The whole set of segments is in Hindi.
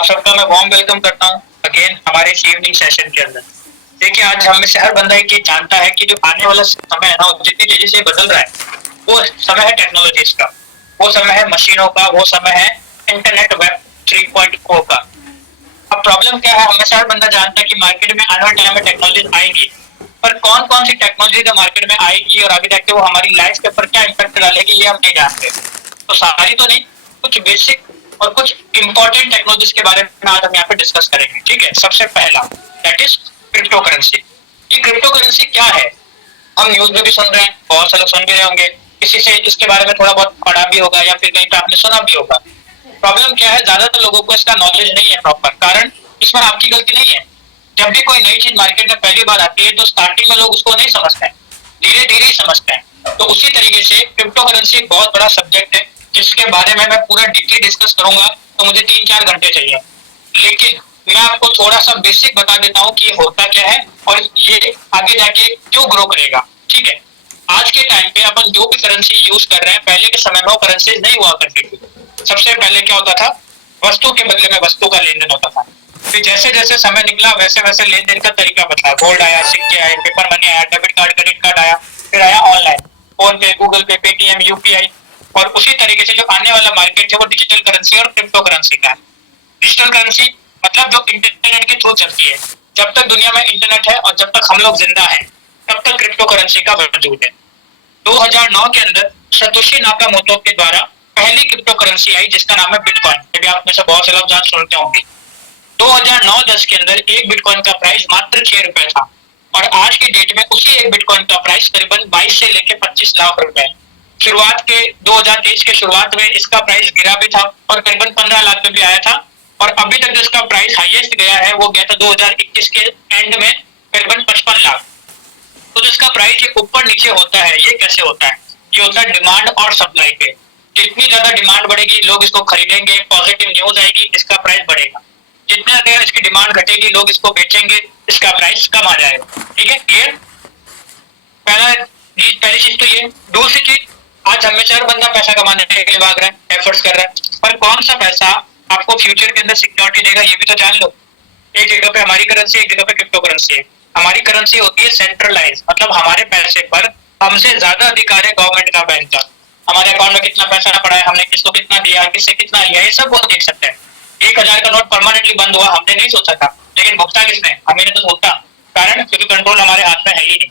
आप सबका मैं वार्म वेलकम करता हूँ अगेन हमारे इस इवनिंग सेशन के अंदर। देखिए, आज हम में से हर बंदा ये जानता है कि जो आने वाला समय है ना, वो जितनी तेजी से बदल रहा है, वो समय है टेक्नोलॉजीज का, वो समय है मशीनों का, वो समय है इंटरनेट वेब 3.0 का। अब प्रॉब्लम क्या है, हमें से हर बंदा जानता है कि मार्केट में आने वाले टाइम में टेक्नोलॉजी आएगी, पर कौन कौन सी टेक्नोलॉजी जो मार्केट में आएगी और आगे जाके वो हमारी लाइफ के ऊपर क्या इम्पैक्ट डालेगी, ये हम नहीं जानते। तो सारी तो नहीं, कुछ बेसिक और कुछ इंपॉर्टेंट टेक्नोलॉजीज के बारे में आज हम यहाँ पे डिस्कस करेंगे। ठीक है, सबसे पहला दैट इज क्रिप्टो करेंसी। ये क्रिप्टो करेंसी क्या है? हम न्यूज में भी सुन रहे हैं, बहुत सारे सुन भी रहे होंगे, किसी से इसके बारे में थोड़ा बहुत पढ़ा भी होगा या फिर कहीं पे आपने सुना भी होगा। प्रॉब्लम क्या है, ज्यादातर लोगों को इसका नॉलेज नहीं है प्रॉपर। कारण इसमें आपकी गलती नहीं है। जब भी कोई नई चीज मार्केट में पहली बार आती है तो स्टार्टिंग में लोग उसको नहीं समझते हैं, धीरे धीरे ही समझते हैं। तो उसी तरीके से क्रिप्टो करेंसी एक बहुत बड़ा सब्जेक्ट है जिसके बारे में मैं पूरा डीपली डिस्कस करूंगा, तो मुझे 3-4 घंटे चाहिए। लेकिन मैं आपको थोड़ा सा बेसिक बता देता हूँ कि ये होता क्या है और ये आगे जाके क्यों ग्रो करेगा। ठीक है, आज के टाइम पे अपन जो भी करेंसी यूज कर रहे हैं, पहले के समय में वो करेंसी नहीं हुआ करती थी। सबसे पहले क्या होता था, वस्तु के बदले में वस्तु का लेन देन होता था। फिर जैसे जैसे समय निकला वैसे वैसे लेन देन का तरीका बदला, गोल्ड आया, सिक्के आए, पेपर मनी आया, डेबिट कार्ड, क्रेडिट कार्ड आया, फिर आया ऑनलाइन, फोन पे, गूगल पे, पेटीएम, यूपीआई। और उसी तरीके से जो आने वाला मार्केट है वो डिजिटल करेंसी और क्रिप्टो करेंसी का है। डिजिटल करेंसी मतलब जो इंटरनेट के थ्रू चलती है। जब तक दुनिया में इंटरनेट है और जब तक हम लोग जिंदा हैं, तब तक क्रिप्टो करेंसी का वजूद है। 2009 के अंदर सतोशी नाकामोटो के द्वारा पहली क्रिप्टो करेंसी आई जिसका नाम है बिटकॉइन। अभी आप में से बहुत से लोग जान सुनते होंगे। 2009-10 के अंदर एक बिटकॉइन का प्राइस मात्र 6 रुपए था और आज के डेट में उसी एक बिटकॉइन का प्राइस करीबन 22 से लेकर 25 लाख रुपए। शुरुआत के 2023 के शुरुआत में इसका प्राइस गिरा भी था और करीबन 15 लाख पे भी आया था और अभी तक जो इसका प्राइस हाईएस्ट गया है वो गया था 2021 के एंड में करीबन 55 लाख। तो जिसका प्राइस ये ऊपर नीचे होता है, ये कैसे होता है? ये होता है डिमांड और सप्लाई पे। जितनी ज्यादा डिमांड बढ़ेगी लोग इसको खरीदेंगे, पॉजिटिव न्यूज आएगी, इसका प्राइस बढ़ेगा। जितना अगर इसकी डिमांड घटेगी लोग इसको बेचेंगे, इसका प्राइस कम आ जाएगा। ठीक है, क्लियर? पहली चीज तो ये। दूसरी चीज, आज हमें से हर बंदा पैसा कमाने के लिए भाग रहा है, एफर्ट्स कर रहा है, पर कौन सा पैसा आपको फ्यूचर के अंदर सिक्योरिटी देगा ये भी तो जान लो। एक जगह पे हमारी करेंसी, एक जगह पे क्रिप्टो करेंसी है। हमारी करेंसी होती है सेंट्रलाइज, मतलब हमारे पैसे पर हमसे ज्यादा अधिकार है गवर्नमेंट का, बैंक का। हमारे अकाउंट में कितना पैसा पड़ा है, हमने किसको कितना दिया, किससे कितना लिया, ये सब वो देख सकते हैं। 1,000 का नोट परमानेंटली बंद हुआ, हमने नहीं सोचा था, लेकिन भुगता किसने? हमें तो भुगता। कारण क्योंकि कंट्रोल हमारे हाथ में है ही नहीं।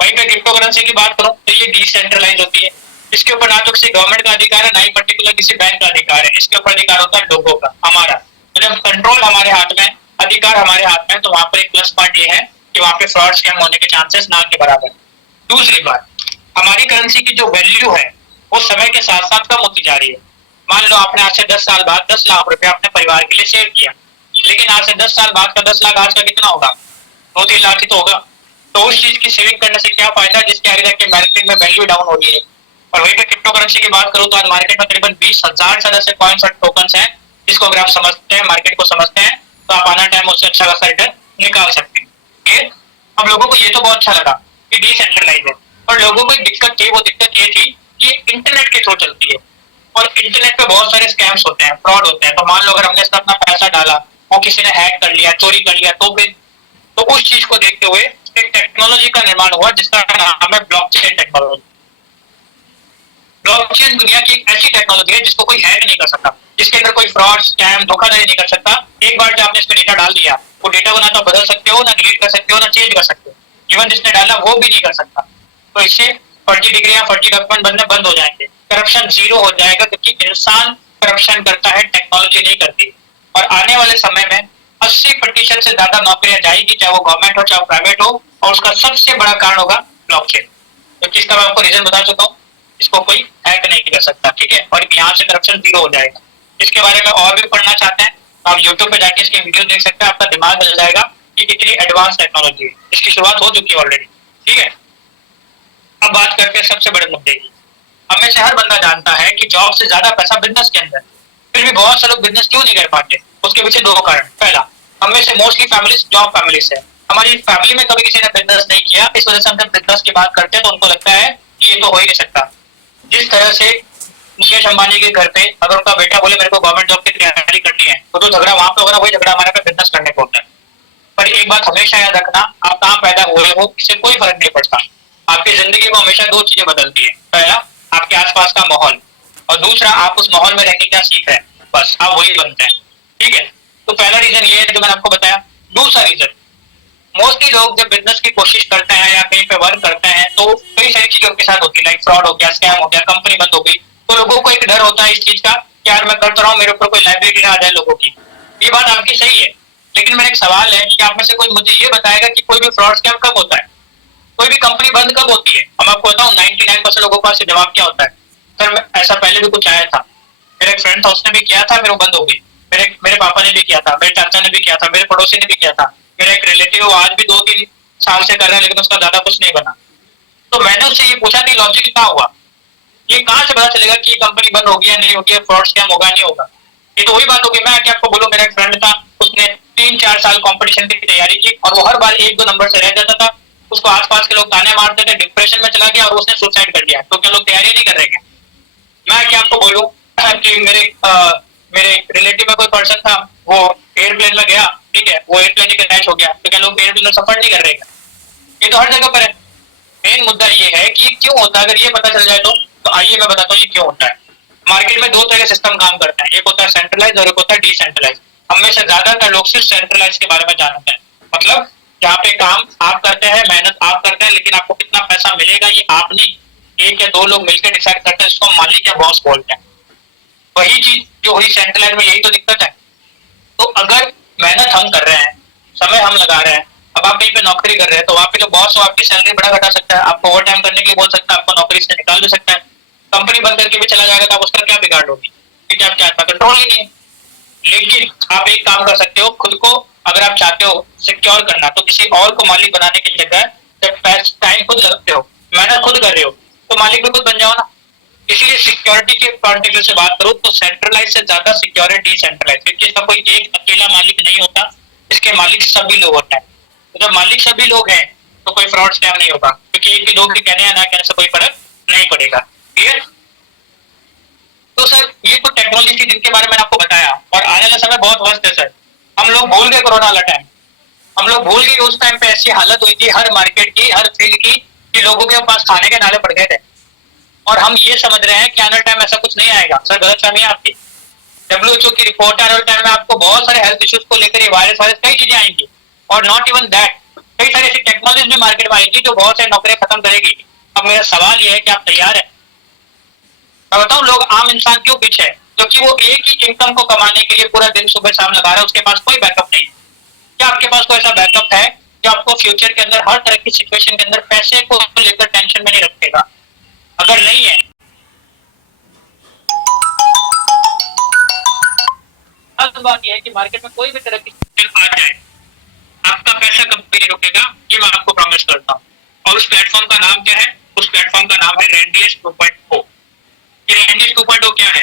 वहीं पे क्रिप्टो करेंसी की बात करूं तो ये डिसेंट्रलाइज होती है। इसके ऊपर ना तो किसी गवर्नमेंट का अधिकार है, ना ही पर्टिकुलर किसी बैंक का अधिकार है। इसके ऊपर अधिकार होता है लोगों का, हमारा। तो जब कंट्रोल हमारे हाथ में, अधिकार हमारे हाथ में, तो वहां पर एक प्लस पॉइंट ये है कि वहां पे फ्रॉड स्कैम होने के चांसेस ना के बराबर। दूसरी बात, हमारी करेंसी की जो वैल्यू है वो समय के साथ साथ कम होती जा रही है। मान लो आपने आज से 10 साल बाद 10 लाख रुपए अपने परिवार के लिए सेव किया, लेकिन आज से 10 साल बाद का 10 लाख आज का कितना होगा? 2-3 लाख ही तो होगा। तो उस चीज की सेविंग करने से क्या फायदा जिसके आगे जाके मार्केट में वैल्यू डाउन हो रही है। और वहीं पे क्रिप्टो करेंसी की बात करूं तो आज मार्केट में करीबन 20,000 से ऐसे कॉइन्स और टोकन्स हैं जिसको अगर आप समझते हैं, मार्केट को समझते हैं, तो आप आना टाइम उससे अच्छा खासा रिटर्न निकाल सकते हैं। अब लोगों को ये तो बहुत अच्छा लगा कि डिसेंट्रलाइज है, और लोगों को एक दिक्कत थी, वो दिक्कत ये थी कि इंटरनेट के थ्रू चलती है और इंटरनेट पे बहुत सारे स्कैम्स होते हैं, फ्रॉड होते हैं। तो मान लो अगर हमने इसका अपना पैसा डाला, वो किसी ने हैक कर लिया, चोरी कर लिया, तो फिर तो उस चीज को देखते हुए एक टेक्नोलॉजी का निर्माण हुआ जिसका नाम है ब्लॉकचेन टेक्नोलॉजी। ब्लॉकचेन दुनिया की एक ऐसी टेक्नोलॉजी है जिसको कोई हैक नहीं कर सकता, जिसके अंदर कोई फ्रॉड, स्कैम, धोखाधड़ी नहीं कर सकता। एक बार जब आपने इसमें डेटा डाल दिया, वो डेटा को ना तो बदल सकते हो, ना डिलीट कर सकते हो, ना चेंज कर सकते हो। इवन जिसने डाला वो भी नहीं कर सकता। तो इससे फर्जी डिग्री या फर्जी डॉक्यूमेंट बनने बंद हो जाएंगे, करप्शन जीरो हो जाएगा, क्योंकि इंसान करप्शन करता है, टेक्नोलॉजी नहीं करती। और आने वाले समय में 80% से ज्यादा नौकरियां जाएगी, चाहे वो गवर्नमेंट हो चाहे वो प्राइवेट हो, और उसका सबसे बड़ा कारण होगा ब्लॉकचेन। तो जिसका मैं आपको रीजन बता चुका हूँ, इसको कोई हैक नहीं कर सकता। ठीक है, और यहाँ से करप्शन जीरो हो जाएगा। इसके बारे में और भी पढ़ना चाहते हैं तो आप यूट्यूब पे जाके इसके वीडियो देख सकते हैं, आपका दिमाग हिल जाएगा कि कितनी एडवांस टेक्नोलॉजी है। इसकी शुरुआत हो चुकी है ऑलरेडी। ठीक है, अब बात करते हैं सबसे बड़े मुद्दे की। हमें से हर बंदा जानता है कि जॉब से ज्यादा पैसा बिजनेस के अंदर, फिर भी बहुत से लोग बिजनेस क्यों नहीं कर पाते? उसके पीछे 2 कारण। पहला, हमें से मोस्टली फैमिली जॉब फैमिलीज है। हमारी फैमिली में कभी किसी ने बिजनेस नहीं किया, इस वजह से हम जब बिजनेस की बात करते हैं तो उनको लगता है कि ये तो हो ही नहीं सकता। जिस तरह से मुकेश अंबानी के घर पे अगर उनका बेटा बोले मेरे को गवर्नमेंट जॉब की तैयारी करनी है, तो झगड़ा वहां पे होगा, वही झगड़ा हमारे पे बिजनेस करने को होता है। पर एक बात हमेशा याद रखना, आप कहाँ पैदा हुए हो इससे कोई फर्क नहीं पड़ता। आपकी जिंदगी को हमेशा दो चीजें बदलती है, पहला आपके आसपास का माहौल, और दूसरा आप उस माहौल में रह के क्या सीख रहे हैं, बस आप वही बनते हैं। ठीक है, तो पहला रीजन ये है जो मैंने आपको बताया। दूसरा रीजन, मोस्टली लोग जब बिजनेस की कोशिश करते हैं या कहीं पे वर्क करते हैं तो कई सारी चीजें उनके साथ होती है, लाइक फ्रॉड हो गया, स्कैम हो गया, कंपनी बंद हो गई, तो लोगों को एक डर होता है इस चीज का कि यार मैं करता रहा हूँ, मेरे ऊपर कोई लाइबिलिटी ना आ जाए लोगों की। ये बात आपकी सही है, लेकिन मेरा एक सवाल है कि आप में से कोई मुझे ये बताएगा कि कोई भी फ्रॉड स्कैम कब होता है, कोई भी कंपनी बंद कब होती है? हम आपको बताऊं 99% लोगों के पास जवाब क्या होता है, सर ऐसा पहले भी कुछ आया था, मेरा एक फ्रेंड था उसने भी किया था, मेरे वो बंद हो गई, मेरे पापा ने भी किया था, मेरे चाचा ने भी किया था, मेरे पड़ोसी ने भी किया था, मेरा एक रिलेटिव वो आज भी 2-3 साल से कर रहा है लेकिन उसका ज्यादा कुछ नहीं बना। तो मैंने उससे ये पूछा कि लॉजिक क्या हुआ, ये कहाँ से पता चलेगा कि ये कंपनी बंद होगी या नहीं होगी, फ्रॉड स्कैम होगा नहीं होगा? ये तो वही बात होगी, मैं क्या आपको बोलूं, मेरा एक फ्रेंड था, उसने 3-4 साल कंपटीशन की तैयारी की और वो हर बार 1-2 नंबर से रह जाता था, उसको आसपास के लोग ताने मारते थे, डिप्रेशन में चला गया और उसने सुसाइड कर दिया। तो क्या लोग तैयारी नहीं कर रहे हैं? मैं क्या आपको बोलूं कि मेरे रिलेटिव में कोई पर्सन था, वो एयरप्लेन में गया, ठीक है, वो एयरप्लेन ही क्रैश हो गया, तो क्या लोग एयरप्लेन में सफर नहीं कर रहे हैं? ये तो हर जगह पर है। मेन मुद्दा ये है कि क्यों होता है, अगर ये पता चल जाए तो आइए मैं बताता हूँ ये क्यों होता है। मार्केट में दो तरह के सिस्टम काम करते हैं, एक होता है सेंट्रलाइज और एक होता है डिसेंट्रलाइज। हम में से ज्यादातर लोग सिर्फ सेंट्रलाइज के बारे में जानते हैं, मतलब जहाँ पे काम आप करते हैं, मेहनत आप करते हैं, लेकिन आपको कितना पैसा मिलेगा ये आप नहीं, 1 या 2 लोग मिलकर डिसाइड करते हैं, इसको मालिक या बॉस बोलते हैं। वही चीज जो हुई सेंट्रलाइज में, यही तो दिक्कत है। तो अगर मेहनत हम कर रहे हैं, समय हम लगा रहे हैं, अब आप कहीं पे नौकरी कर रहे हैं तो वहाँ पे जो बॉस हो आपकी सैलरी बड़ा घटा सकता है, आपको ओवर टाइम करने के लिए बोल सकता है, आपको नौकरी से निकाल भी सकता है, कंपनी बंद करके भी चला जाएगा, तो आप उसका क्या बिगाड़ लोगे, क्योंकि आपके हाथ में कंट्रोल ही नहीं है। लेकिन आप एक काम कर सकते हो, खुद को अगर आप चाहते हो सिक्योर करना, तो किसी और को मालिक बनाने की जगह जब टाइम खुद लगते हो, मेहनत खुद कर रहे हो, तो मालिक भी खुद बन जाओ ना। इसीलिए सिक्योरिटी के पॉइंट ऑफ व्यू से बात करूं तो सेंट्रलाइज से ज्यादा सिक्योर है डिसेंट्रलाइज, क्योंकि इसका कोई एक अकेला मालिक नहीं होता, इसके मालिक सभी लोग होते हैं। तो जब मालिक सभी लोग हैं तो कोई फ्रॉड स्कैम नहीं होगा, क्योंकि एक ही लोग के कहने या ना कहने से कोई फर्क नहीं पड़ेगा। क्लियर? तो सर ये तो टेक्नोलॉजी थी जिनके बारे में आपको बताया, और आने वाला समय बहुत मस्त है सर। हम लोग भूल गए कोरोना वाला टाइम, हम लोग भूल गए उस टाइम पे ऐसी हालत हुई थी हर मार्केट की, हर फील्ड की, कि लोगों के पास खाने के नाले पड़ गए थे, और हम ये समझ रहे हैं कि आने वाले टाइम ऐसा कुछ नहीं आएगा। सर गलत फहमी है आपकी। WHO की रिपोर्ट आने वाले टाइम में आपको बहुत सारे हेल्थ इश्यूज को लेकर ये वायरस वायरस कई चीजें आएंगी, और नॉट इवन दैट, कई सारी ऐसी टेक्नोलॉजी भी मार्केट में आएगी जो बहुत सारी नौकरियां खत्म करेगी। अब मेरा सवाल ये है कि आप तैयार है? मैं बताऊं लोग आम इंसान क्यों पीछे है, क्योंकि वो एक ही इनकम को कमाने के लिए पूरा दिन सुबह शाम लगा रहा है, उसके पास कोई बैकअप नहीं है। क्या आपके पास कोई ऐसा बैकअप है जो आपको फ्यूचर के अंदर हर तरह की सिचुएशन के अंदर पैसे को लेकर टेंशन में नहीं रखेगा? अगर नहीं है, अब बात यह है कि मार्केट में कोई भी तरह की सिचुएशन आ जाए, आपका पैसा कभी नहीं रुकेगा, ये मैं आपको प्रॉमिस करता हूँ। और उस प्लेटफॉर्म का नाम क्या है? उस प्लेटफॉर्म का नाम है रेंडियस 2.0। ये रेंडियस 2.0 क्या है?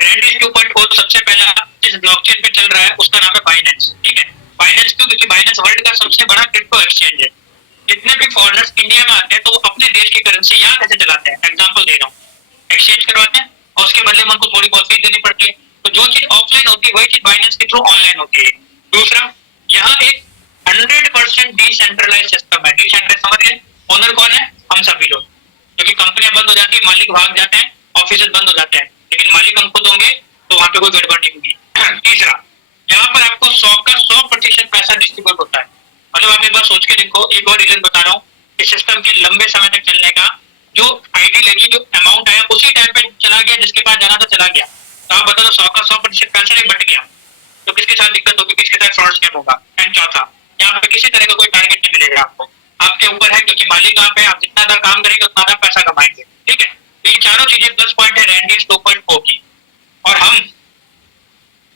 रेंडियस 2.0 सबसे पहला जिस ब्लॉकचेन पे चल रहा है उसका नाम है बाइनेंस। ठीक है, बाइनेंस क्यों? क्योंकि बाइनेंस वर्ल्ड का सबसे बड़ा क्रिप्टो एक्सचेंज है। जितने भी फॉरेनर्स इंडिया में आते हैं तो वो अपने देश की करेंसी यहाँ कैसे चलाते हैं, एग्जाम्पल दे रहा हूँ, एक्सचेंज करवाते हैं और उसके बदले में उनको थोड़ी बहुत फीस देनी पड़ती है। तो जो चीज ऑफलाइन होती है वही चीज बाइनेंस के थ्रू ऑनलाइन होती है। दूसरा, यहाँ एक 100% डिसेंट्रलाइज सिस्टम है। डिसेंट्रलाइज समझ गए? ओनर कौन है? हम सभी लोग, क्योंकि कंपनियां बंद हो जाती है, मालिक भाग जाते हैं, ऑफिस बंद हो जाते हैं, लेकिन मालिक हम खुद होंगे तो वहां पे कोई गड़बड़ नहीं होगी। तीसरा, यहाँ पर आपको 100% पैसा डिस्ट्रीब्यूट होता है। मतलब आप एक बार सोच के देखो, एक और रीजन बता रहा हूँ, इस सिस्टम के लंबे समय तक चलने का जो आईडी लगी, जो अमाउंट आया उसी टाइम पे चला गया, जिसके पास जाना था चला गया। तो आप बता दो 100% पैसा नहीं बट गया तो किसके साथ दिक्कत होगी, किसके साथ फ्रॉड स्कैम होगा? एंड चौथा, यहाँ पे किसी तरह का कोई टारगेट नहीं मिलेगा आपको, आपके ऊपर है, क्योंकि मालिक आप है, आप जितना ज्यादा काम करेंगे उतना ज्यादा पैसा कमाएंगे। ठीक है, तो ये चारों चीजें प्लस पॉइंट है रेंडियस 2.0 की। और हम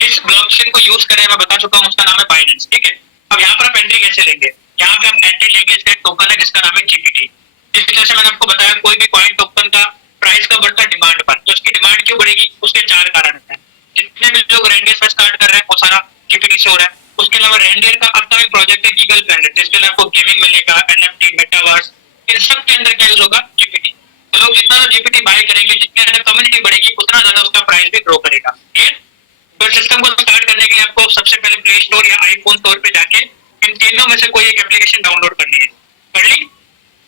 इस ब्लॉकचेन को यूज करें, मैं बता चुका हूँ, उसका नाम है बाइनेंस। ठीक है, अब यहाँ पर आप एंट्री कैसे लेंगे? यहाँ पे हम एंट्री लेंगे, इसका एक टोकन है जिसका नाम है जीपीटी। जिस तरह से मैंने आपको बताया, कोई भी कॉइन टोकन का प्राइस का बढ़ता डिमांड पर, तो उसकी डिमांड क्यों बढ़ेगी? उसके 4 कारण हैं। जितने भी लोग रेंडियर से स्टार्ट कर रहे हैं वो सारा जीपीटी से हो रहा है। उसके अलावा रेंडियर का अपकमिंग प्रोजेक्ट है गीगल प्लैनेट, जिसके अंदर आपको गेमिंग मिलेगा, एनएफटी, मेटावर्स, इन सब के अंदर क्या यूज होगा? जीपीटी। तो लोग जितना जीपीटी बाय करेंगे, जितनी ज्यादा कम्युनिटी बढ़ेगी, उतना ज्यादा उसका प्राइस भी ग्रो करेगा। तो सिस्टम को स्टार्ट करने के लिए आपको सबसे पहले प्ले स्टोर या आईफोन स्टोर पे जाके इन तीनों में से कोई एक एप्लीकेशन डाउनलोड करनी है। कर ली?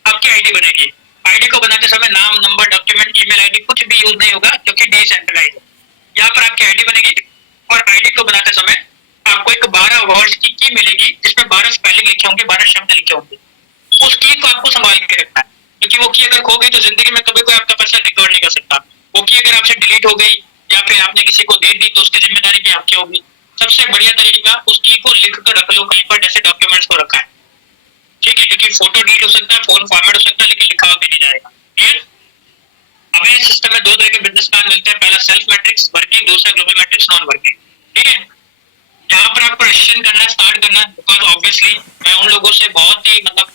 आपकी आईडी बनेगी। आईडी को बनाते समय नाम, नंबर, डॉक्यूमेंट, ईमेल आईडी कुछ भी यूज नहीं होगा क्योंकि डिसेंट्रलाइज है। यहाँ पर आपकी आईडी बनेगी और आईडी को बनाते समय आपको एक 12 वर्ड्स की मिलेगी जिसमें 12 स्पेलिंग लिखे होंगे, 12 शब्द लिखे होंगे। उस की को आपको संभाल के रखना है क्योंकि वो की अगर खो गई तो जिंदगी में कभी कोई आपका पैसा रिकवर नहीं कर सकता। वो की अगर आपसे डिलीट हो गई या फिर आपने किसी को दे दी तो उसकी जिम्मेदारी भी आपकी होगी। सबसे बढ़िया तरीका उस की को लिख कर रख लो कहीं पर, जैसे डॉक्यूमेंट्स को रखा है, ठीक है? क्योंकि फोटो डिलीट हो सकता है, फोन फॉर्मेट हो सकता है, लेकिन लिखा भी नहीं जाएगा। क्लियर? हमें इस सिस्टम में दो तरह के बिजनेस प्लान मिलते हैं, पहला सेल्फ मैट्रिक्स वर्किंग, दूसरा ग्लोबल मैट्रिक्स नॉन वर्किंग। ठीक है? यहाँ पर आपको डिसीजन करना है, स्टार्ट करना है, बिकॉज ऑब्वियसली मैं उन लोगों से बहुत ही मतलब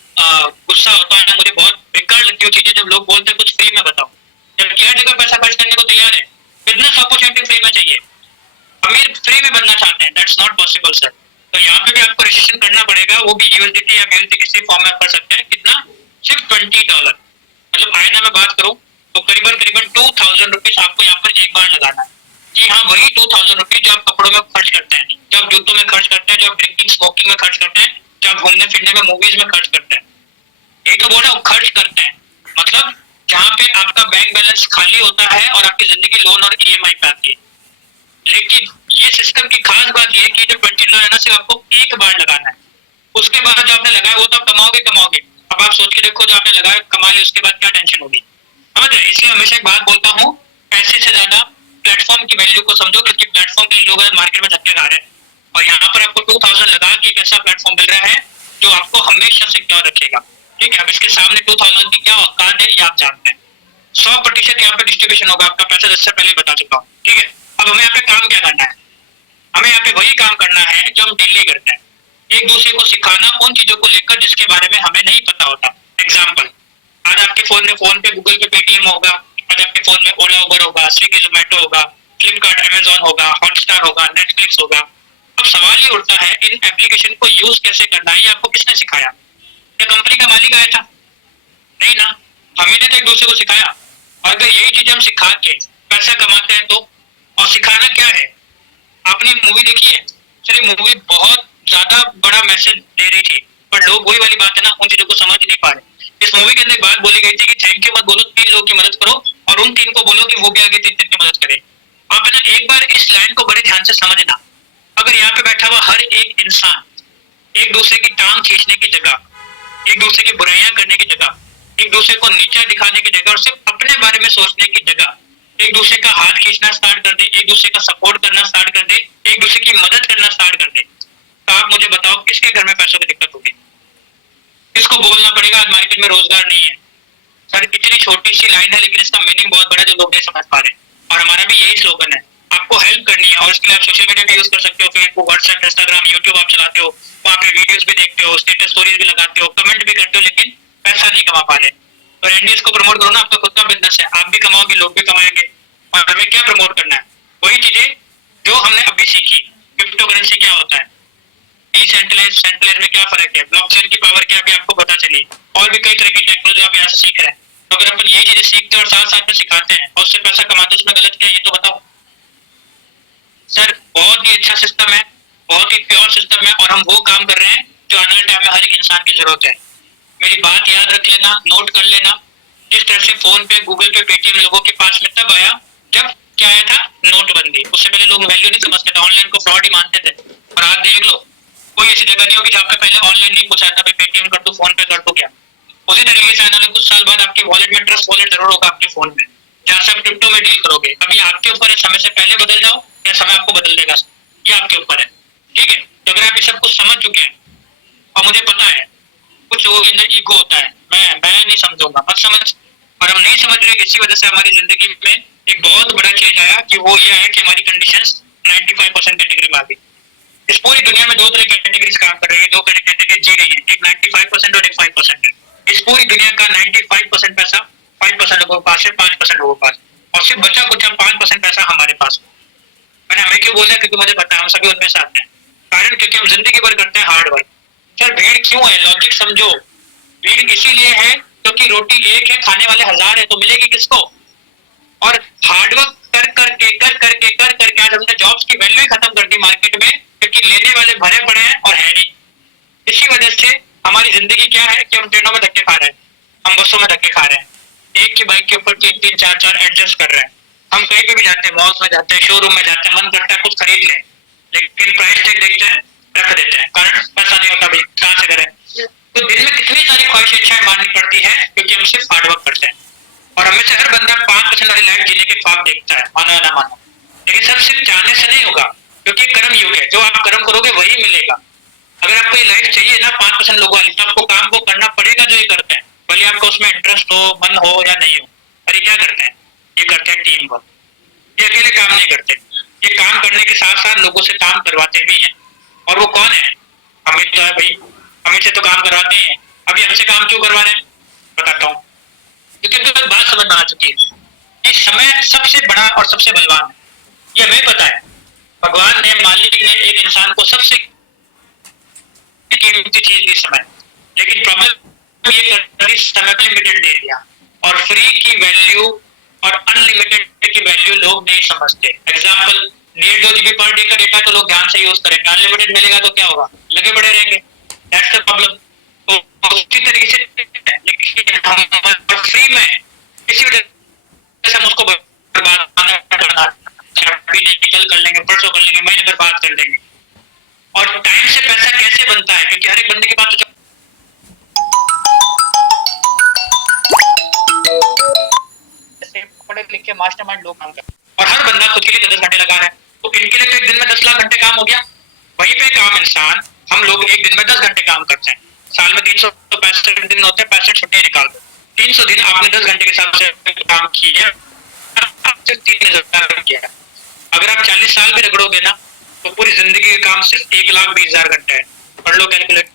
गुस्सा होता है, मुझे बहुत बेकार लगती है चीजें जब लोग बोलते हैं कुछ फ्री में बताओ, जबकि हर जगह पैसा खर्च करने को तैयार है। बिजनेस अपॉर्चुनिटी फ्री में चाहिए, अमीर फ्री में बनना चाहते हैं, दैट्स नॉट पॉसिबल सर। तो यहाँ पे भी आपको रजिस्ट्रेशन करना पड़ेगा, वो भी यूएसडीटी या बीएसडी किसी फॉर्म में कर सकते हैं। कितना? सिर्फ $20। मतलब आईना में बात करूँ तो करीबन करीबन 2000 रुपीज आपको यहाँ पर एक बार लगाना है। जी हाँ, वही 2000 रुपीज जो आप कपड़ों में खर्च करते हैं, जो आप जूतों में खर्च करते हैं, जो आप ड्रिंकिंग स्मोकिंग में खर्च करते हैं, जो आप घूमने फिरने में मूवीज में खर्च करते हैं। ये तो बोला खर्च करते हैं, मतलब जहाँ पे आपका बैंक बैलेंस खाली होता है और आपकी जिंदगी लोन और ईएमआई पे आती है। लेकिन ये सिस्टम की खास बात ये है कि जो $20 है ना, सिर्फ आपको एक बार लगाना है। उसके बाद जो आपने लगाया वो तो आप कमाओगे कमाओगे। अब आप सोच के देखो, जो आपने लगाया कमा लिया, उसके बाद क्या टेंशन होगी? समझ रहे? इसलिए हमेशा एक बात बोलता हूँ, पैसे से ज्यादा प्लेटफॉर्म की वैल्यू को समझो, क्योंकि प्लेटफॉर्म के लोग मार्केट में धक्के खा रहे हैं और यहाँ पर आपको 2000 लगा के एक ऐसा प्लेटफॉर्म मिल रहा है जो आपको हमेशा सिक्योर रखेगा। ठीक है? अब इसके सामने 2000 की क्या औकात है ये आप जानते हैं। 100% यहाँ पे डिस्ट्रीब्यूशन होगा आपका पैसा, जिससे पहले बता चुका हूँ। ठीक है? अब हमें यहाँ पे काम क्या करना है? हमें यहाँ पे वही काम करना है जो हम डेली करते हैं, एक दूसरे को सिखाना उन चीजों को लेकर जिसके बारे में हमें नहीं पता होता। एग्जाम्पल, आज आपके फोन पे गूगल पे पेटीएम होगा, आज आपके फोन में ओला उबर होगा, स्विगी जोमेटो होगा, फ्लिपकार्ट अमेजोन होगा, हॉटस्टार होगा, नेटफ्लिक्स होगा। अब सवाल ये उठता है, इन एप्लीकेशन को यूज कैसे करना है, ये आपको किसने सिखाया? क्या कंपनी का मालिक आया था? नहीं ना, हमने तो एक दूसरे को सिखाया। और अगर यही चीज हम सिखा के पैसा कमाते हैं तो, और सिखाना क्या है? आपने मूवी देखी है सर? ये मूवी बहुत ज्यादा बड़ा मैसेज दे रही थी, पर लोग वही वाली बात है ना, उन चीजों को समझ नहीं पा रहे। इस मूवी के अंदर एक बात बोली गई थी कि थैंक यू मत बोलो, 3 लोगों की मदद करो और उन 3 को बोलो कि वो भी आगे 3 की मदद करें। आप है ना, एक बार इस लाइन को बड़े ध्यान से समझना। अगर यहाँ पे बैठा हुआ हर एक इंसान एक दूसरे की टांग खींचने की जगह, एक दूसरे की बुराइयां करने की जगह, एक दूसरे को नीचा दिखाने की जगह और सिर्फ अपने बारे में सोचने की जगह एक दूसरे का हाथ खींचना स्टार्ट कर दे, एक दूसरे का सपोर्ट करना स्टार्ट कर दे, एक दूसरे की मदद करना स्टार्ट कर दे, तो आप मुझे बताओ किसके घर में पैसों की दिक्कत होगी? किसको बोलना पड़ेगा आज मार्केट में रोजगार नहीं है? सर इतनी छोटी सी लाइन है लेकिन इसका मीनिंग बहुत बड़ा जो लोग नहीं समझ पा रहे। और हमारा भी यही स्लोगन है, आपको हेल्प करनी है और इसके लिए आप सोशल मीडिया भी यूज कर सकते हो, फेसबुक, व्हाट्सएप, इंस्टाग्राम, यूट्यूब आप चलाते हो, वहाँ पे वीडियोस भी देखते हो, स्टेटस स्टोरीज भी लगाते हो, कमेंट भी करते हो, लेकिन पैसा नहीं कमा पा रहे। और एनडीएस को प्रमोट करो ना, आपका खुद का बिजनेस है, आप भी कमाओगे, लोग भी कमाएंगे। और हमें क्या प्रमोट करना है? वही चीजें जो हमने अभी सीखी। क्रिप्टो करेंसी क्या होता है, डिसेंट्रलाइज सेंट्रलाइज में क्या फर्क है, ब्लॉकचेन की पावर क्या भी आपको पता चली, और भी कई तरह की टेक्नोलॉजी आप यहाँ से सीख रहे हैं। तो अगर अपन ये चीजें सीखते हैं और साथ साथ में सिखाते हैं और उससे पैसा कमाते हैं, उसमें गलत क्या है ये तो बताओ। सर बहुत ही अच्छा सिस्टम है, बहुत ही प्योर सिस्टम है और हम वो काम कर रहे हैं जो आने वाले टाइम में हर एक इंसान की जरूरत है। मेरी बात याद रख लेना, नोट कर लेना। जिस तरह से फोन पे, गूगल पे, पेटीएम लोगों के पास में तब आया जब क्या आया था? नोटबंदी। उससे पहले लोग वैल्यू नहीं समझते थे, ऑनलाइन को फ्रॉड ही मानते थे। और आज देख लो, कोई ऐसी जगह नहीं होगी जहाँ पे पहले ऑनलाइन नहीं पूछा था पेटीएम कर दो, फोन पे कर दो क्या। उसी तरीके से आने वाले कुछ साल बाद आपकी वॉलेट में ट्रस्ट वॉलेट जरूर होगा आपके फोन में, जहाँ से आप क्रिप्टो में डील करोगे। अभी आपके ऊपर है, समय से पहले बदल जाओ या समय आपको बदल देगा, ये आपके ऊपर है। ठीक है? तो अगर आप ये सब कुछ समझ चुके हैं, और मुझे पता है कुछ लोगों के अंदर ईगो होता है, मैं नहीं समझूंगा, मत समझ। और हम नहीं समझ रहे, इसी वजह से हमारी जिंदगी में एक बहुत बड़ा चेंज आया कि वो ये है कि हमारी कंडीशंस 95% कैटेगरी में आ गई। इस पूरी दुनिया में 2 तरह की कैटेगरीज काम कर रही है, 2 कैटेगरी जी रही है, एक 95% और एक 5% है। इस पूरी दुनिया का 95% पैसा 5% लोगों के पास है, 5% लोगों के पास, और सिर्फ बचा कुछ 5% पैसा हमारे पास। मैंने हमें क्यों बोला? क्योंकि मुझे पता है हम सभी उनमें से आते हैं। कारण क्योंकि हम जिंदगी भर करते हैं हार्ड वर्क। सर भीड़ क्यों है? लॉजिक समझो। भीड़ इसीलिए है क्योंकि रोटी एक है, खाने वाले 1000 है, तो मिलेगी किसको? और हार्डवर्क कर करके आज हमने जॉब्स की वैल्यू ही खत्म कर दी मार्केट में, क्योंकि लेने वाले भरे पड़े हैं और है नहीं। इसी वजह से हमारी जिंदगी क्या है कि हम ट्रेनों में धक्के खा रहे हैं, हम बसों में धक्के खा रहे हैं, एक की बाइक के ऊपर 3-3 4-4 एडजस्ट कर रहे हैं। हम कहीं पे भी जाते हैं, मॉल्स में जाते हैं, शोरूम में जाते हैं, मन करता है कुछ खरीद लें, लेकिन प्राइस टैग देखते हैं, रख देते हैं, कारण पैसा नहीं होता भाई, कहाँ से करें। तो दिन में कितनी सारी ख्वाहिशें इच्छाएं मारनी पड़ती है, क्योंकि हम सिर्फ हार्डवर्क करते हैं। और हमें से हर बंदा 5% वाली लाइफ जीने के ख्वाब देखता है, मानो या ना मानो, लेकिन सब सिर्फ चाहने से नहीं होगा, क्योंकि कर्म युग है, जो आप कर्म करोगे वही मिलेगा। अगर आपको ये लाइफ चाहिए ना 5% लोगों वाली, तो आपको काम को करना पड़ेगा जो ये करते हैं, भले आपको उसमें इंटरेस्ट हो, मन हो या नहीं हो। और ये क्या करते हैं? ये करते हैं टीम वर्क। ये अकेले काम नहीं करते, ये काम करने के साथ साथ लोगों से काम करवाते भी हैं। और वो कौन है? हमें तो है भाई, हमें से तो काम करवाते हैं। अभी हमसे काम क्यों करवा रहे हैं, बताता हूँ। क्योंकि तो बात समझ में आ चुकी है कि समय सबसे बड़ा और सबसे बलवान है, ये हमें पता है। भगवान ने, मालिक ने एक इंसान को सबसे कीमती चीज दी, समय। लेकिन प्रॉब्लम ये कर दी, समय को लिमिटेड दे दिया। और फ्री की वैल्यू और अनलिमिटेड की वैल्यू लोग नहीं समझते। एग्जाम्पल, 1.5 GB पर डे का डेटा तो लोग ध्यान से यूज करेंगे, अनलिमिटेड मिलेगा तो क्या होगा, लगे पड़े रहेंगे। That's the problem. तो उसी तरीके से लेकिन हम फ्री में किसी वजह से हम उसको बर्बाद कल कर लेंगे, परसों कर लेंगे, महीने में बात कर लेंगे। और टाइम से पैसा कैसे बनता है, क्योंकि हर एक बंदे के पास तो पढ़े लिखे मास्टरमाइंड लोग काम करते हैं, और हर बंदा खुद के लिए 10 घंटे लगा रहा है, तो इनके लिए तो एक दिन में 10 लाख घंटे काम हो गया। वहीं पे काम इंसान, हम लोग एक दिन में 10 घंटे काम करते हैं। साल में 365 दिन होते हैं, 65 छुट्टियां निकाल दो, 300 दिन आपने 10 घंटे के हिसाब से काम किया, 3000 किया। अगर आप 40 साल भी रगड़ोगे ना, तो पूरी जिंदगी का काम सिर्फ 1,20,000 घंटे है। पढ़ लो, कैलकुलेट।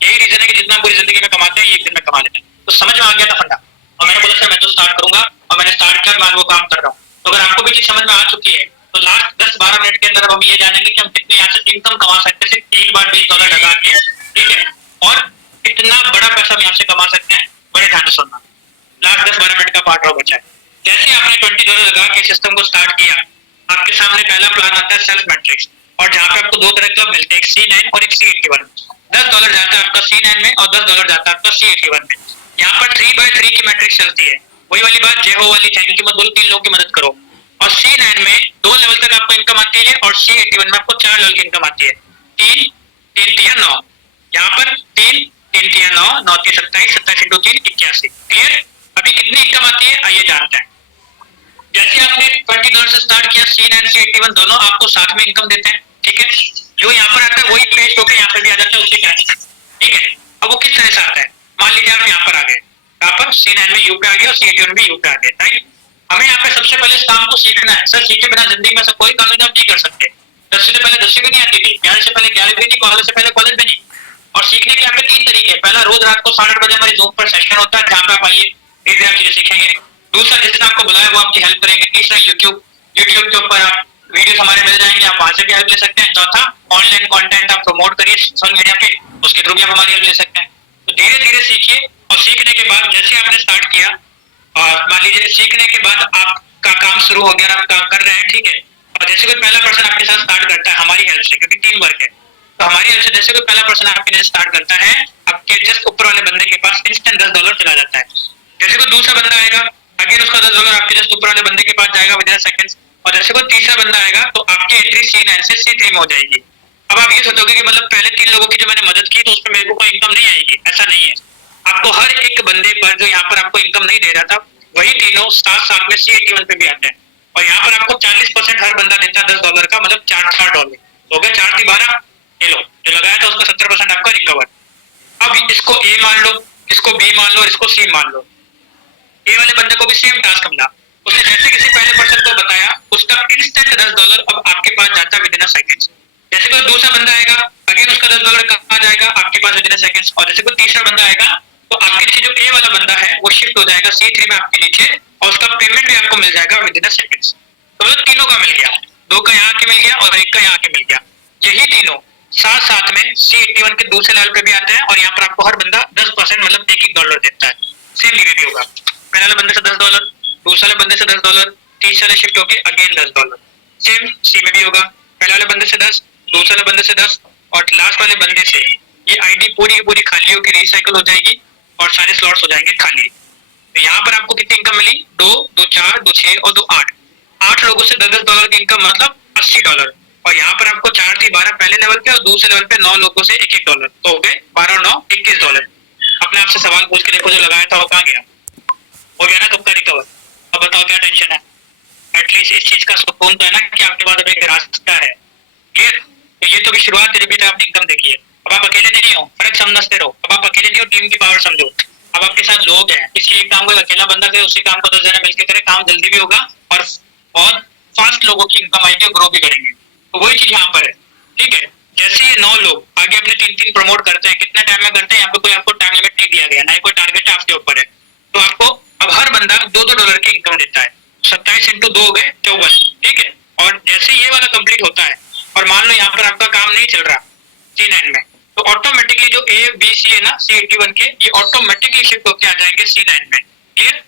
यही रीजन है कि जितना पूरी जिंदगी में कमाते हैं, एक दिन में कमा लेते हैं। तो समझ में आ गया था फंडा। और मैंने बोला सर मैं तो स्टार्ट करूंगा, और मैंने स्टार्ट किया, मैं वो काम कर रहा हूँ। तो अगर आपको भी चीज समझ में आ चुकी है, तो लास्ट 10-12 मिनट के अंदर हम ये जानेंगे कि हम कितने यहाँ से इनकम कमा सकते हैं, सिर्फ एक बार $20 लगा के, ठीक है। और कितना बड़ा पैसा हम यहाँ से कमा सकते हैं, बड़े ध्यान से सुनना। लास्ट 10-12 मिनट का पार्ट और बचा है। जैसे आपने $20 लगा के सिस्टम को स्टार्ट किया, आपके सामने पहला प्लान आता है सेल्फ मैट्रिक्स, और जहाँ पे आपको दो तरह क्लब मिलते हैं, एक C9 और एक C81। $10 जाता है आपका C9 में, और $10 जाता है आपका C81 में। यहाँ पर 3/3 की मैट्रिक्स चलती है। वही वाली बात, जेहो वाली, थैंक यू मत बोलो, 3 लोगों की मदद करो। और C9 में 2 लेवल तक आपको इनकम आती है, और C81 में आपको 4 लेवल की इनकम आती है। 3 यहाँ पर 3 9 9 3 27, 27 × 3 81। क्लियर? अभी कितनी इनकम आती है आइए जानते हैं। जैसे आपने $20 से स्टार्ट किया, C9 C81 दोनों आपको साथ में इनकम देते हैं, ठीक है। जो यहाँ पर आता है वही पेस्ट होकर यहाँ पर भी आ जाता है, उसके कैश, ठीक है। अब वो किस तरह से आता है, मान लीजिए आप यहाँ पर आ गए, यहाँ पर C9 में यू पे आ गया और C81 में यू पे आ गए, राइट। हमें यहाँ पे सबसे पहले इस काम को सीखना है। सर सीखे बिना जिंदगी में से कोई कामयाब नहीं कर सकते। 10 से पहले 10वीं भी नहीं आती थी, 11 से पहले 11वीं भी नहीं, कॉलेज से पहले कॉलेज भी नहीं। और सीखने के यहाँ पे 3 तरीके। पहला, रोज रात को 8:30 बजे हमारे जूम पर सेशन होता है, जहाँ पे आप आइए, धीरे आप चीजें सीखेंगे। दूसरा, जिसने आपको बुलाया वो आपकी हेल्प करेंगे। तीसरा, यूट्यूब के ऊपर आप वीडियोस हमारे मिल जाएंगे, आप वहां से भी हेल्प ले सकते हैं। चौथा, ऑनलाइन कंटेंट आप प्रमोट करिए सोशल मीडिया पे, उसके थ्रू भी आप हमारी हेल्प ले सकते हैं। तो धीरे धीरे सीखिए, और सीखने के बाद जैसे आपने स्टार्ट किया, और मान लीजिए सीखने के बाद आपका काम शुरू हो गया, आप काम कर रहे हैं, ठीक है। और जैसे कोई पहला पर्सन आपके साथ स्टार्ट करता है हमारी हेल्प से, क्योंकि टीम वर्क है, तो हमारी हेल्प से जैसे कोई पहला पर्सन आपके लिए स्टार्ट करता है, आपके जस्ट ऊपर वाले बंदे के पास इंस्टेंट $10 चला जाता है। जैसे कोई दूसरा बंदा आएगा, अगेन उसका $10 आपके जस्ट ऊपर वाले बंदे के पास जाएगा विद इन सेकंड्स। और जैसे कोई तीसरा बंदा आएगा, तो आपकी एंट्री C9 से C3 में हो जाएगी। अब आप ये सोचोगे कि मतलब पहले 3 लोगों की जो मैंने मदद की, तो उसमें मेरे को कोई इनकम नहीं आएगी, ऐसा नहीं है। आपको हर एक बंदे पर जो यहाँ पर आपको इनकम नहीं दे रहा था, वही तीनों साथ साथ में C81 पे भी आते हैं। और यहाँ पर आपको 40% हर बंदा देता है $10 का, मतलब $4 हो गया, 4 × 12। ये लो, जो लगाया था उसका 70% आपका रिकवर। अब इसको A मान लो, इसको B मान लो, इसको C मान लो। ए वाले बंदे को भी सेम टास्क मिला, उसने जैसे किसी पहले पर्सन को बताया, उसका इंस्टेंट $10 अब आपके पास जाता है विद इन सेकंड्स। जैसे कोई दूसरा बंदा आएगा, अगेन उसका $10 कहाँ जाएगा, आपके पास विद इन सेकंड्स। और जैसे कोई तीसरा बंदा आएगा, तो आपके नीचे जो ए वाला बंदा है वो शिफ्ट हो जाएगा C3 में आपके नीचे, और उसका पेमेंट भी आपको मिल जाएगा विद इन सेकंड्स। तो मतलब तीनों का मिल गया, 2 का यहाँ के मिल गया और 1 का यहाँ के मिल गया। यही तीनों साथ साथ में C81 के दूसरे लेवल पे भी आते हैं, और यहाँ पर आपको हर बंदा 10% मतलब $1 देता है। सेम लीगली होगा। पहले वाले बंदे से $10, दूसरे वाले बंदे से $10, तीसरे वाले शिफ्ट होके अगेन $10। सेम सी में भी होगा, पहले वाले बंदे से 10, दूसरे वाले बंदे से 10 और लास्ट वाले बंदे से ये आईडी पूरी की पूरी खाली होकर रिसाइकल हो जाएगी और सारे स्लॉट्स हो जाएंगे खाली। तो यहाँ पर आपको कितनी इनकम मिली? 2, 2 4, 2 6 और 2 8। 8 लोगों से $10 की इनकम मतलब $80। और यहाँ पर आपको 4 थी 12 पहले लेवल पे और दूसरे लेवल पे 9 लोगों से $1 तो हो गए 12 और 9 $21। अपने आपसे सवाल पूछ के देखो, जो लगाया था वो कहाँ गया? हो गया ना तुक्का रिकवर। अब बताओ क्या टेंशन है? एटलीस्ट इस चीज का सुकून तो है ना कि आपके पास अभी एक रास्ता है। क्लियर? तो ये तो भी शुरुआत है, अभी आपने इनकम देखी है। अब आप अकेले नहीं हो, फर्क समझते रहो। अब आप अकेले नहीं हो, टीम की पावर समझो। अब आपके साथ लोग हैं, इसलिए एक काम को अकेला बंदा करे, उसी काम को 10 जने मिलकर करे, काम जल्दी भी होगा और बहुत फास्ट लोगों की इनकम आएगी और ग्रो भी करेंगे। तो वही चीज यहाँ पर है। ठीक है, जैसे ये 9 लोग आगे अपने 3-3 प्रमोट करते हैं, कितने टाइम में करते हैं? यहाँ पे कोई आपको टाइम लिमिट नहीं दिया गया, ना ही कोई टारगेट है आपके ऊपर है। तो आपको अब हर बंदा $2 की इनकम देता है। 27 इंटू 2 हो गए 54। ठीक है, और जैसे ये वाला कंप्लीट होता है और मान लो यहाँ पर आपका काम नहीं चल रहा C9 में, तो ऑटोमेटिकली जो A B C है ना C81 के, ये ऑटोमेटिकली शिफ्ट होकर आ जाएंगे C9 में। क्लियर?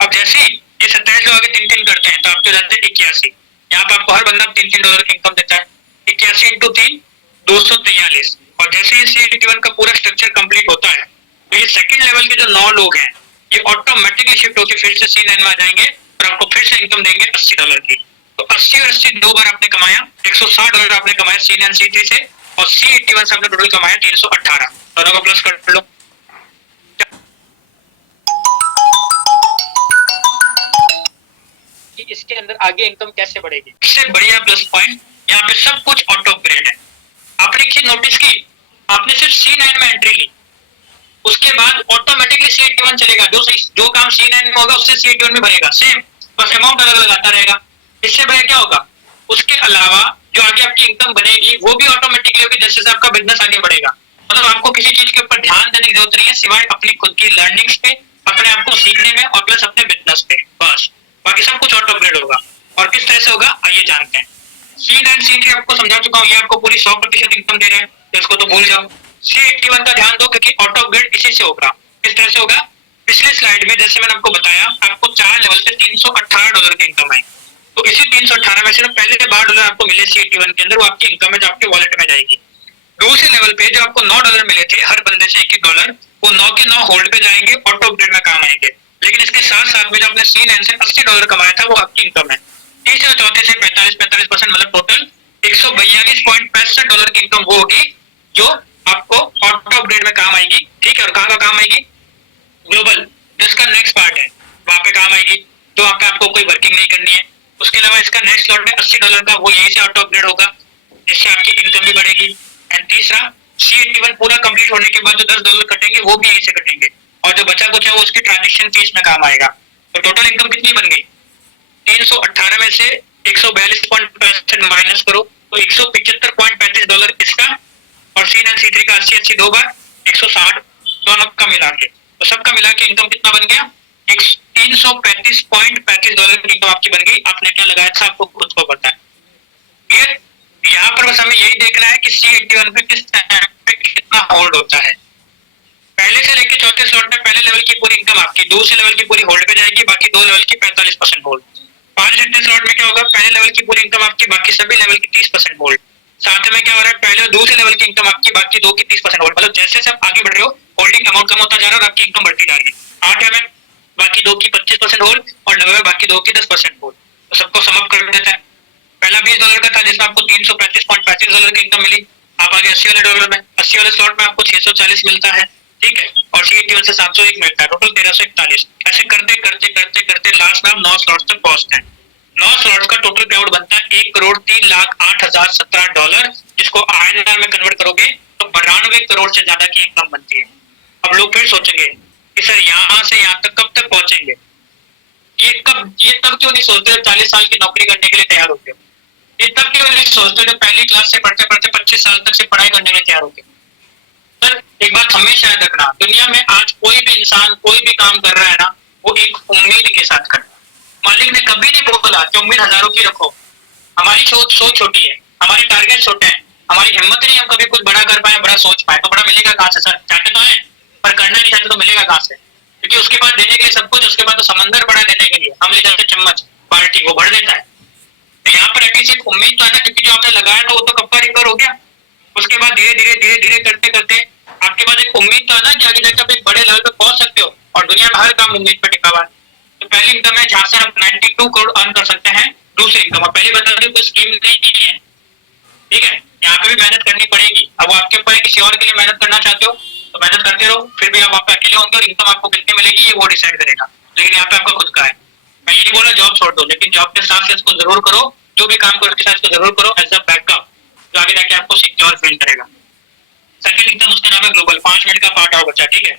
अब जैसे ही ये 27 लोग आगे 3-3 करते हैं तो आपके हो जाते हैं 81। यहाँ पर आपको हर बंदा $3-3 की इनकम देता है। 81 इंटू 3 243। और जैसे ही C81 का पूरा स्ट्रक्चर कंप्लीट होता है तो ये सेकंड लेवल के जो 9 लोग हैं ये ऑटोमेटिकली शिफ्ट होकर फिर से C9 में आ जाएंगे और आपको फिर से इनकम देंगे $80 की। तो 80 और 80 दो बार आपने कमाया, $160 आपने कमाया C9 C3 से और C81 से आपने टोटल कमाया 318। दोनों को प्लस कर लो। कि इसके अंदर आगे इनकम कैसे बढ़ेगी? इससे बढ़िया प्लस पॉइंट, यहाँ पे सब कुछ ऑटो अपग्रेड है। आपने एक चीज नोटिस की, आपने सिर्फ C9 में एंट्री ली, उसके बाद ऑटोमेटिकली C81 चलेगा। जो काम C9 में होगा उससे C81 में भरेगा, सेम, बस अमाउंट अलग लगाता रहेगा। इससे बढ़िया क्या होगा? उसके अलावा जो आगे आपकी इनकम बनेगी वो भी ऑटोमेटिकली होगी जैसे आपका बिजनेस आगे बढ़ेगा। मतलब आपको किसी चीज के ऊपर ध्यान देने की जरूरत नहीं है सिवाय अपनी खुद की लर्निंग्स पे, अपने आप को सीखने में और प्लस अपने बिजनेस पे, बस। बाकी सब कुछ ऑटो अपग्रेड होगा। और किस तरह से होगा आइए जानते हैं। C9 C3 आपको समझा चुका हूँ, ये आपको पूरी 100% इनकम दे रहे हैं, तो इसको तो भूल जाओ। C81 का ध्यान दो क्योंकि ऑटो अपग्रेड इसी से होगा। किस तरह से होगा? पिछले स्लाइड में जैसे मैंने आपको बताया, आपको 4 लेवल पे $318 की इनकम आई। तो इसी 318 में से पहले $12 आपको मिले C81 के अंदर, वो आपकी इनकम है जो आपके वॉलेट में जाएगी। दूसरे लेवल पे जो आपको $9 मिले थे हर बंदे से $1-1, वो 9 के 9 होल्ड पे जाएंगे, ऑटो अपग्रेड में काम आएंगे। लेकिन इसके साथ साथ में जो आपने C9 से $80 कमाया था वो आपकी इनकम है। तीसरे और चौथे से 45% मतलब टोटल $142.65 की इनकम वो होगी जो आपको ऑटो अपग्रेड में काम आएगी। ठीक है, और कहाँ का काम आएगी? ग्लोबल, जिसका नेक्स्ट पार्ट है वहां पे काम आएगी, तो वहां पे आपको कोई वर्किंग नहीं करनी है। उसके अलावा इसका नेक्स्ट स्लॉट में $80 का, वो यहीं से ऑटो अपग्रेड होगा जिससे आपकी इनकम भी बढ़ेगी। एंड तीसरा C81 पूरा कंप्लीट होने के बाद जो $10 कटेंगे वो भी यहीं से कटेंगे और जो बचा कुछ है वो उसकी ट्रांजेक्शन फीस में काम आएगा। तो टोटल इनकम कितनी बन गई? 318 में से 142.65 माइनस करो तो $175.35 इसका और C9 C3 का 80 दो बार 160 दोनों का मिला के, तो सबका मिला के इनकम कितना बन गया? $335.35 की इनकम आपकी बन गई। आपने क्या लगाया था आपको खुद को पता है। क्लियर? यहाँ पर बस हमें यही देखना है कि C81 पे किस टाइम पे कितना होल्ड होता है। पहले से लेकर चौथे स्लॉट में पहले लेवल की पूरी इनकम आपकी, दूसरे लेवल की पूरी होल्ड पे जाएगी, बाकी 2 लेवल की 45% होल्ड। 5 स्लॉट में क्या होगा? पहले लेवल की पूरी इनकम आपकी, बाकी सभी लेवल की 30% होल्ड। साथ में क्या हो रहा है? पहले और दूसरे लेवल की इनकम आपकी, बाकी 2 की 30% होल्ड। मतलब जैसे आप आगे बढ़ रहे हो होल्डिंग अमाउंट कम होता जा रहा है और आपकी इनकम बढ़ती जा रही है। 8 में बाकी 2 की 25% होल्ड और 9 में बाकी 2 की 10% होल्ड। तो सबको समअप कर देता है। पहला $20 का था जिसमें आपको $335.35 की इनकम मिली। आप आगे $80 में, 80 वाले स्लॉट में आपको 640 मिलता है। ठीक है, और C81 से 701 मिलता है, टोटल 1341। ऐसे करते करते करते करते लास्ट में आप 9 स्लॉट्स तक पहुंचते हैं। 9 स्लॉट्स का टोटल पे आउट बनता है $1,03,08,017, जिसको INR में कन्वर्ट करोगे तो 92 करोड़ से ज्यादा की इनकम बनती है। अब लोग फिर सोचेंगे कि सर यहाँ से यहाँ तक कब तक पहुंचेंगे? ये तब क्यों नहीं सोचते 40 साल की नौकरी करने के लिए तैयार होते हो? ये तब क्यों नहीं सोचते जो पहली क्लास से पढ़ते पढ़ते 25 साल तक से पढ़ाई करने के लिए तैयार होते हो? सर एक बात हमेशा याद रखना, दुनिया में आज कोई भी इंसान कोई भी काम कर रहा है ना, वो एक उम्मीद के साथ कर रहा है। मालिक ने कभी नहीं बोला कि उम्मीद हजारों की रखो। हमारी सोच छोटी है, हमारे टारगेट छोटे हैं, हमारी हिम्मत नहीं हम कभी कुछ बड़ा कर पाए, बड़ा सोच पाए। तो बड़ा मिलेगा कहाँ से सर? चाहते तो है पर करना नहीं चाहते तो मिलेगा कहाँ से? क्योंकि उसके पास देने के लिए सब कुछ, उसके बाद तो समंदर पड़ा देने के लिए, हम ले जाते चम्मच बाल्टी, वो भर देता है। तो यहाँ पर एटलीस्ट एक उम्मीद तो है ना, क्योंकि जो आपने लगाया था वो तो कब का रिकवर हो गया। उसके बाद धीरे धीरे धीरे धीरे करते करते आपके पास एक उम्मीद तो है ना कि आगे जाकर आप एक बड़े लेवल पे पहुंच सकते हो, और दुनिया में हर काम उम्मीद पर टिका हुआ है। तो पहली इनकम है जहां से आप 92 करोड़ अर्न कर सकते हैं। दूसरी इनकम, और पहले बता दूं कोई स्कीम नहीं है, ठीक है, यहाँ पे भी मेहनत करनी पड़ेगी। अब वो आपके ऊपर है, किसी और के लिए मेहनत करना चाहते हो तो मेहनत करते रहो, फिर भी आप वहाँ अकेले होंगे और इनकम आपको कितनी मिलेगी ये वो डिसाइड करेगा। लेकिन यहाँ पे आपका खुद का है। मैं ये नहीं बोल रहा जॉब छोड़ दो, लेकिन जॉब के साथ इसको जरूर करो, जो भी काम करो उसके साथ इसको जरूर करो एज अ बैकअप, जो आगे जाके आपको सिक्योर फील करेगा। सेकंड इनकम उसका नाम है ग्लोबल। 5 मिनट का पार्ट और बचा, ठीक है।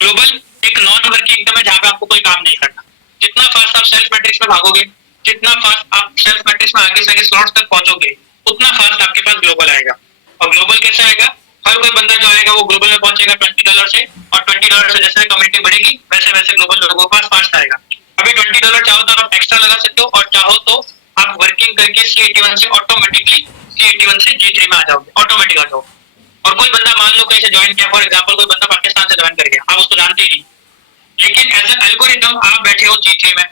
ग्लोबल एक नॉन वर्किंग इनकम है जहाँ पे आपको कोई काम नहीं करना। जितना फास्ट आप सेल्फ मैट्रिक्स में भागोगे, जितना फास्ट आप सेल्फ मैट्रिक्स में आगे से आगे स्लॉट्स तक पहुंचोगे, उतना फास्ट आपके पास ग्लोबल आएगा। और ग्लोबल कैसे आएगा? हर कोई बंदा जो आएगा वो ग्लोबल में पहुंचेगा $20 से, और $20 से जैसे कम्युनिटी बढ़ेगी वैसे वैसे ग्लोबल लोगों के पास फास्ट आएगा। अभी $20 चाहो तो आप एक्स्ट्रा लगा सकते हो, और चाहो तो आप वर्किंग करके C81 से ऑटोमेटिकली C81 से G3 में आ जाओगे, ऑटोमेटिक आ जाओगे। और कोई बंदा मान लो कहीं से ज्वाइन किया, फॉर एग्जाम्पल कोई बंदा पाकिस्तान से ज्वाइन कर गया, आप उसको जानते ही नहीं, लेकिन एज ए एल्गोरिथम आप बैठे हो G3 में,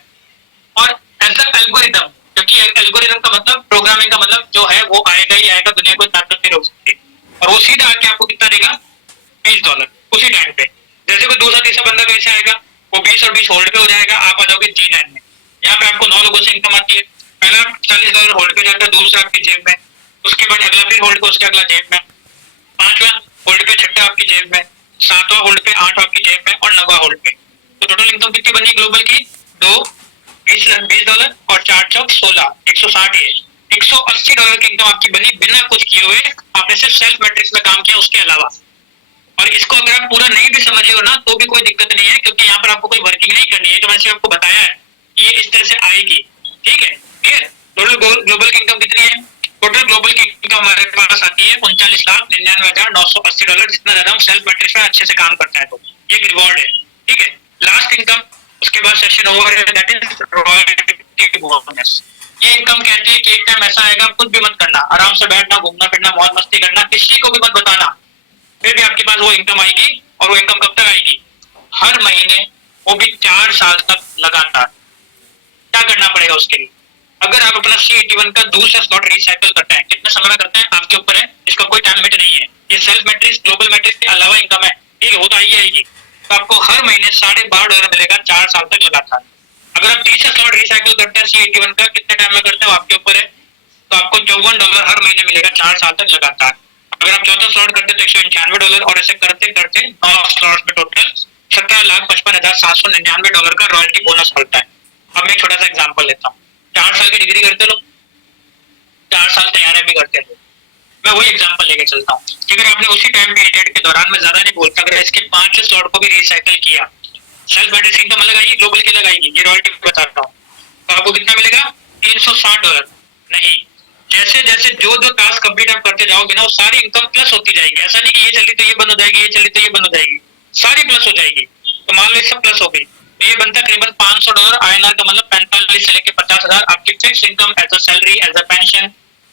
और एज ए एल्गोरिथम, क्योंकि एल्गोरिथम का मतलब प्रोग्रामिंग का मतलब जो है वो आएगा ही आएगा, दुनिया को ताकत नहीं रोक सकती। और वो सीधा आके आपको कितना देगा? $20 उसी टाइम पे। जैसे कोई दूसरा तीसरा बंदा कैसे आएगा, वो 20 और 20 होल्ड पे हो जाएगा, आप आ जाओगे G9 में। यहाँ पे आपको 9 लोगों से इनकम आती है। पहला $40 होल्ड पे जाता है, दूसरा आपकी जेब में, उसके बाद अगला फिर होल्ड पे, उसके अगला जेब में, 5वां होल्ड पे, 6वां आपकी जेब में, 7वां होल्ड पे, 8वां आपकी जेब में, और 9वां होल्ड पे। तो टोटल इनकम कितनी बनी ग्लोबल की? 20 $20 और 416, 160 है। $180 की इनकम आपकी बनी बिना कुछ किए हुए, आपने सिर्फ सेल्फ मैट्रिक्स में काम किया उसके अलावा। और इसको अगर आप पूरा नहीं भी समझे हो ना तो भी कोई दिक्कत नहीं है, क्योंकि यहाँ पर आपको कोई वर्किंग नहीं करनी है, तो मैंने आपको बताया है ये इस तरह से आएगी, ठीक है। क्लियर? टोटल ग्लोबल की इनकम कितनी है? टोटल ग्लोबल की इनकम हमारे पास आती है $39,99,980, जितना ज्यादा हम सेल्फ मैट्रिक्स में अच्छे से काम करता है तो ये रिवॉर्ड है, ठीक है। लास्ट इनकम, उसके बाद सेशन ओवर है, दैट इज रॉयल्टी बोनस। ये इनकम कहती है कि एक टाइम ऐसा आएगा, कुछ भी मत करना, आराम से बैठना, घूमना फिरना, मौज मस्ती करना, किसी को भी मत बताना, फिर भी आपके पास वो इनकम आएगी। और वो इनकम कब तक आएगी? हर महीने, वो भी 4 साल तक लगातार। क्या करना पड़ेगा उसके लिए? अगर आप अपना C81 का दूसरा स्लॉट रिसाइकल करते हैं, कितने समय में करते हैं आपके ऊपर है, इसका कोई टाइम लिमिट नहीं है। ये सेल्फ मैट्रिक्स ग्लोबल मैट्रिक्स के अलावा इनकम है, ठीक है, वो तो आएगी। तो आपको हर महीने $12.5 मिलेगा 4 साल तक लगातार। अगर आप तीसरा स्लॉट रिसाइकल करते हैं C81 का, कितने टाइम में करते हैं आपके ऊपर है, तो आपको $54 हर महीने मिलेगा 4 साल तक लगातार। अगर आप चौथा स्लॉट करते हैं तो $195, और ऐसे करते करते 9 स्लॉट में टोटल $17,55,799 का रॉयल्टी बोनस मिलता है। अब मैं छोटा सा एग्जाम्पल लेता हूँ। 4 साल की डिग्री करते लोग, 4 साल तैयारी भी करते लोग। मैं वही एग्जाम्पल लेके चलता हूँ कि अगर आपने उसी टाइम पीरियड के दौरान, में ज्यादा नहीं बोलता, अगर इसके 5 स्लॉट को भी रिसाइकल किया, सेल्फ मैट्रिक्स इनकम अलग आएगी, ग्लोबल की अलग आएगी, ये रॉयल्टी बताता हूँ, तो आपको कितना मिलेगा? $360 नहीं। जैसे जैसे जो जो टास्क कंप्लीट आप करते जाओगे ना, वो सारी इनकम प्लस होती जाएगी। ऐसा नहीं कि ये चली तो ये बंद हो जाएगी, ये चली तो ये बंद हो जाएगी, सारी प्लस हो जाएगी। तो मान लो सब प्लस हो गई, तो ये बनता है करीबन $500 INR का, मतलब 45 से लेके 50,000 आपकी fix income as a salary, as a pension,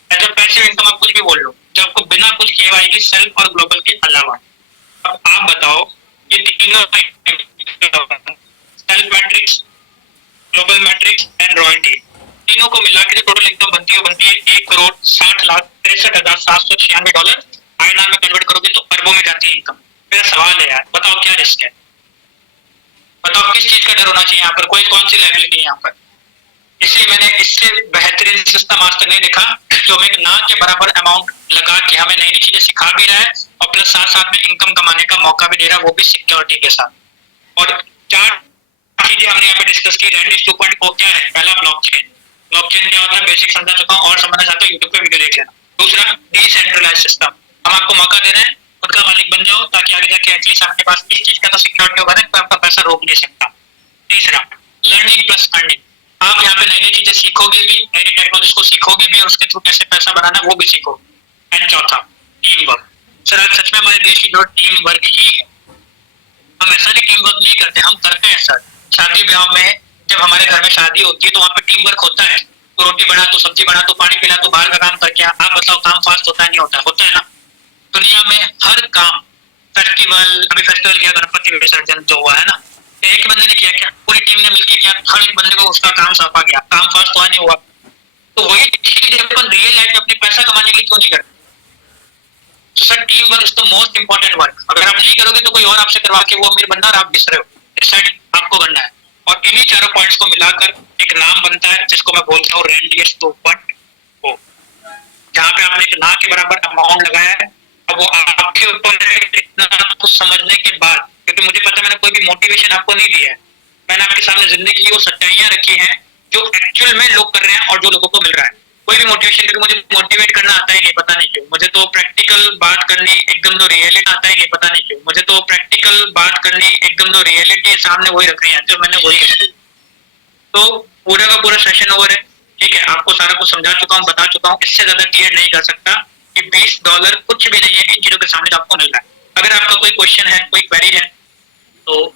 as a passive income, आप कुछ भी बोल लो, जो आपको बिना कुछ किए आएगी सेल्फ और ग्लोबल के अलावा। अब आप बताओ, ये तीनों self matrix, global matrix and royalty, तीनों को मिला के जो टोटल इनकम बनती है $1,60,63,796 INR में कन्वर्ट करोगे तो अरबों में जाती है इनकम। मेरा सवाल है यार, बताओ क्या रिस्क है? बताओ किस चीज का डर होना चाहिए यहाँ पर? कोई कौन सी लायबिलिटी है यहाँ पर? इसलिए मैंने इससे बेहतरीन सिस्टम आज तक नहीं देखा, जो हमें ना के बराबर अमाउंट लगा के हमें नई नई चीजें सिखा भी रहा है, और प्लस साथ साथ में इनकम कमाने का मौका भी दे रहा है, वो भी सिक्योरिटी के साथ। और 4 चीजें हमने यहाँ पे डिस्कस की। रैंडिस 2.0 क्या है? पहला ब्लॉकचेन। ब्लॉकचेन क्या होता है बेसिक समझा चुका हूँ, और समझना चाहता हूँ यूट्यूब पे वीडियो देख लेना। दूसरा, डिसेंट्रलाइज सिस्टम, हम आपको मौका दे रहे हैं, खुद का मालिक बन जाओ, ताकि आगे जाके एटलीस्ट आपके पास इस चीज का तो सिक्योरिटी होगा ना, कोई आपका पैसा रोक नहीं सकता। तीसरा, लर्निंग प्लस अर्निंग, आप यहाँ पे नई नई चीजें सीखोगे भी, नई नई टेक्नोलॉजी को सीखोगे भी, और उसके थ्रू कैसे पैसा बनाना वो भी सीखो। एंड चौथा, टीम वर्क। सर आज सच में हमारे देश की जो टीम वर्क ही है, हम ऐसा नहीं टीम वर्क नहीं करते, हम करते हैं सर। शादी ब्याह में जब हमारे घर में शादी होती है तो वहाँ पे टीम वर्क होता है, तो रोटी बना, तो सब्जी बना, तो पानी पिला, तो बाहर का काम करके आप बताओ, काम फास्ट होता है नहीं होता? होता है ना। दुनिया में हर काम, फेस्टिवल, अभी फेस्टिवल गया गणपति विसर्जन जो हुआ है ना, एक बंदे ने किया क्या, पूरी टीम ने मिलकर किया, हर एक बंदे को उसका काम सौंपा गया, काम फर्स्ट हुआ नहीं हुआ। तो वही चीज अपन रियल लाइफ में अपने पैसा कमाने के लिए क्यों नहीं करते? तो sir team work is the most important work. अगर आप नहीं करोगे तो कोई और आपसे करवा के वो अमीर बनना और आप बिसरे हो, डिसाइड आपको करना है। और इन्हीं चारों पॉइंट्स को मिलाकर एक नाम बनता है जिसको मैं बोलता हूँ रैंडियस 2.0, जहाँ पे आपने एक ना के बराबर अमाउंट लगाया है। अब वो आपके ऊपर है इतना कुछ समझने के बाद, क्योंकि मुझे पता मैंने कोई भी मोटिवेशन आपको नहीं दिया है, मैंने आपके सामने जिंदगी की वो सच्चाइयां रखी हैं जो एक्चुअल में लोग कर रहे हैं और जो लोगों को मिल रहा है। कोई भी मोटिवेशन, क्योंकि मुझे मोटिवेट करना आता ही नहीं, पता नहीं क्यों। मुझे तो प्रैक्टिकल बात करनी एकदम तो रियलिटी आता ही नहीं, पता नहीं क्यों। मुझे तो प्रैक्टिकल बात करनी एकदम तो रियलिटी सामने वही रख रही है जो मैंने वही रखी। तो पूरा का पूरा सेशन ओवर है, ठीक है। आपको सारा कुछ समझा चुका हूँ, बता चुका हूँ, इससे ज्यादा क्लियर नहीं कर सकता कि $20 कुछ भी नहीं है इन चीजों के सामने जो आपको मिल रहा है। अगर आपका कोई क्वेश्चन है, कोई क्वेरी है तो